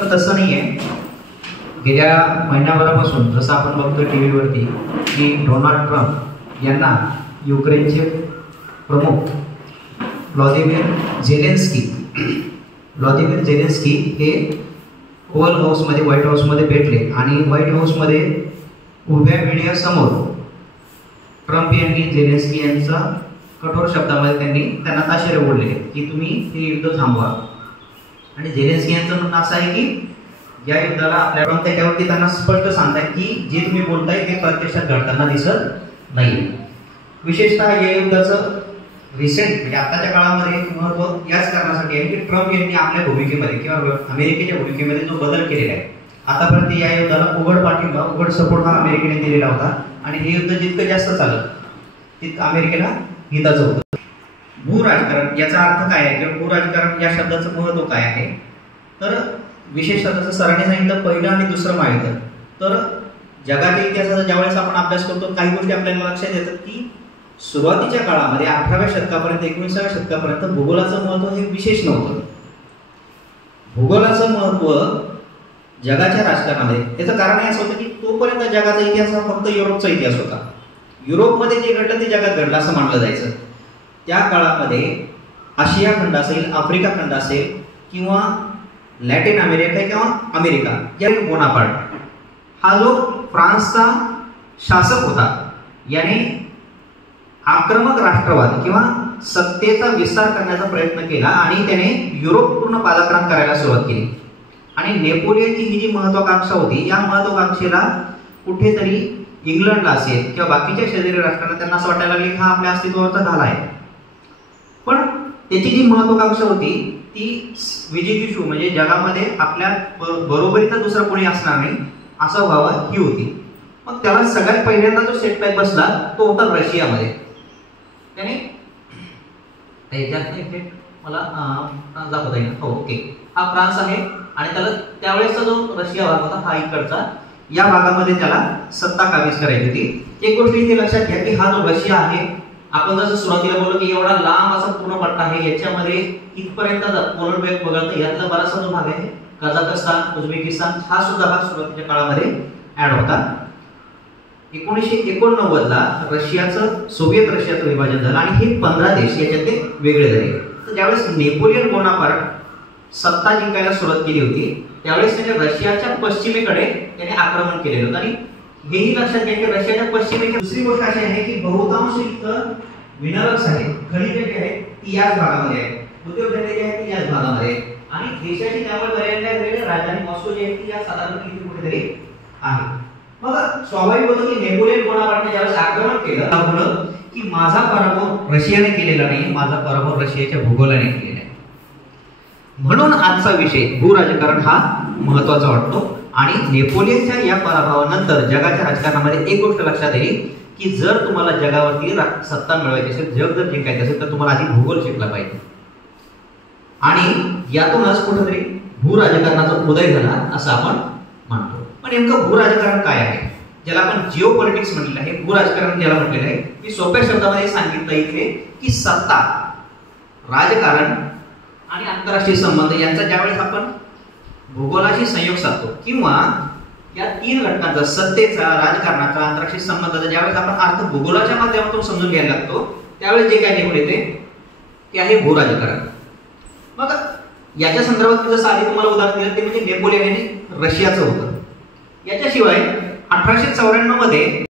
तर तसं नाही आहे. गेल्या महिन्याभरापासून जसं आपण बघतो टीव्हीवरती की डोनाल्ड ट्रम्प यांना युक्रेनचे प्रमुख व्लादिमीर झेलेन्स्की हे ओव्हल हाऊसमध्ये व्हाईट हाऊसमध्ये भेटले आणि व्हाईट हाऊसमध्ये उभ्या मीडियासमोर ट्रम्प यांनी झेलेन्स्की यांचा कठोर शब्दामध्ये त्यांना ताशेरे बोलले की तुम्ही हे युद्ध थांबवा. आणि झेलेन्स्की यांचं म्हणणं असं आहे की या युद्धाला आपल्या ट्रम्प त्याच्यावरती त्यांना स्पष्ट सांगताय की जे तुम्ही बोलताय ते प्रत्यक्षात घडताना दिसत नाही. विशेषतः या युद्धाचं रिसेंट म्हणजे आताच्या काळामध्ये महत्त्व याच कारणासाठी आहे की ट्रम्प यांनी आपल्या भूमिकेमध्ये किंवा अमेरिकेच्या भूमिकेमध्ये जो बदल केलेला आहे. आतापर्यंत या युद्धाला उघड पाठिंबा उघड सपोर्ट हा अमेरिकेने दिलेला होता आणि हे युद्ध जितकं जास्त चाललं तितकं अमेरिकेला हिताचं होतं. भूराजकारण याचा अर्थ काय आहे किंवा भूराजकारण या शब्दाचं महत्त्व काय आहे तर विशेषतः जसं सरांनी सांगितलं पहिलं आणि दुसरं महायुद्ध. तर जगाच्या इतिहासाचा ज्यावेळेस आपण अभ्यास करतो काही गोष्टी आपल्याला लक्षात येतात की सुरुवातीच्या काळामध्ये 18व्या शतकापर्यंत 19व्या शतकापर्यंत भूगोलाचं महत्त्व हे विशेष नव्हतं. भूगोलाचं महत्त्व जगाच्या राजकारणामध्ये त्याचं कारण हे असं होतं की तोपर्यंत जगाचा इतिहास हा फक्त युरोपचा इतिहास होता. युरोपमध्ये जे घडलं ते जगात घडलं असं मानलं जायचं. त्या काळामध्ये आशिया खंड असेल, आफ्रिका खंड असेल किंवा लॅटिन अमेरिका किंवा अमेरिका या बोनापार्ट हा जो फ्रान्सचा शासक होता याने आक्रमक राष्ट्रवाद किंवा सत्तेचा विस्तार करण्याचा प्रयत्न केला आणि त्याने युरोप पूर्ण पादाक्रांत करायला सुरुवात केली. आणि नेपोलियनची ही जी महत्वाकांक्षा होती या महत्वाकांक्षेला कुठेतरी इंग्लंडला असेल किंवा बाकीच्या शेजारी राष्ट्रांना त्यांना असं वाटायला लागले की हा आपल्या अस्तित्वाचा घाला आहे. पण त्याची जी महत्वाकांक्षा होती ती विजिगीषू म्हणजे जगामध्ये आपल्या बरोबरीचा दुसरा कोणी असणार नाही असं व्हावं ही होती. मग त्याला सगळ्यात पहिल्यांदा जो सेटबॅक बसला तो होता रशियामध्ये. त्याने मला दाखवता येईल हो ओके हा फ्रान्स आहे आणि त्याला त्यावेळेसचा जो रशिया भाग होता हा इकडचा या भागामध्ये त्याला सत्ता काबीज करायची होती. एक गोष्ट इथे लक्षात घ्या की हा जो रशिया आहे आपण जसं सुरुवातीला बोललो की एवढा लांब असा पूर्ण पट्टा आहे याच्यामध्ये इथपर्यंत पोलंड बेल्ट वगळता यातला बराचसा जो भाग आहे कझाकस्तान उझबेकिस्तान हा सुद्धा भाग सुरुवातीच्या काळामध्ये ऍड होता. 1989 ला सोव्हिएत रशियाचं विभाजन झालं आणि हे 15 देश याच्यातले वेगळे झाले. तर ज्यावेळेस नेपोलियन बोनापार्ट सत्ता जिंकायला सुरुवात केली होती त्यावेळेस त्याने रशियाच्या पश्चिमेकडे त्याने आक्रमण केलेलं होतं. आणि हेही लक्षात घ्या की रशियाच्या पश्चिमेच्या दुसरी गोष्ट अशी आहे की बहुतांश इथं मिनरल्स आहेत खनिजे जे आहेत ती याच भागामध्ये आहेत, उद्योगधंदे जे आहेत ती याच भागामध्ये आहेत आणि देशाची त्यामुळे बऱ्याच राजधानी मॉस्को जी आहे ती या साधारण इथे कुठेतरी आहे. मग स्वाभाविक होतं की नेपोलियन बोनापार्टने ज्यावेळेस आक्रमण केलं दाखवलं की माझा पराभव रशियाने केलेला नाही, माझा पराभव रशियाच्या भूगोलाने केलेला आहे. म्हणून आजचा विषय भूराजकारण हा महत्वाचा वाटतो. आणि नेपोलियनच्या या पराभवानंतर जगाच्या राजकारणामध्ये एक गोष्ट लक्षात येईल की जर तुम्हाला जगावरती सत्ता मिळवायची असेल जग जर जिंकायचं असेल तर तुम्हाला आधी भूगोल शिकला पाहिजे. आणि यातूनच कुठेतरी भूराजकारणाचा उदय झाला असं आपण म्हणतो. पण नेमकं भूराजकारण काय आहे ज्याला आपण जिओ पॉलिटिक्स म्हटलेलं आहे, भूराजकारण ज्याला म्हटलेलं आहे मी सोप्या शब्दामध्ये सांगितलं इथे की सत्ता, राजकारण आणि आंतरराष्ट्रीय संबंध यांचा ज्यावेळेस आपण भूगोलाशी संयोग साधतो किंवा या तीन घटकांचा सत्तेचा, राजकारणाचा, आंतरराष्ट्रीय संबंधाचा ज्यावेळेस आपण अर्थ भूगोलाच्या माध्यमातून समजून घ्यायला लागतो त्यावेळेस जे काय निवड येते ते आहे भूराजकारण. मग याच्या संदर्भात मी जसं आधी तुम्हाला उदाहरण दिलं ते म्हणजे नेपोलियन आणि रशियाचं होतं. याच्याशिवाय 1894 मध्ये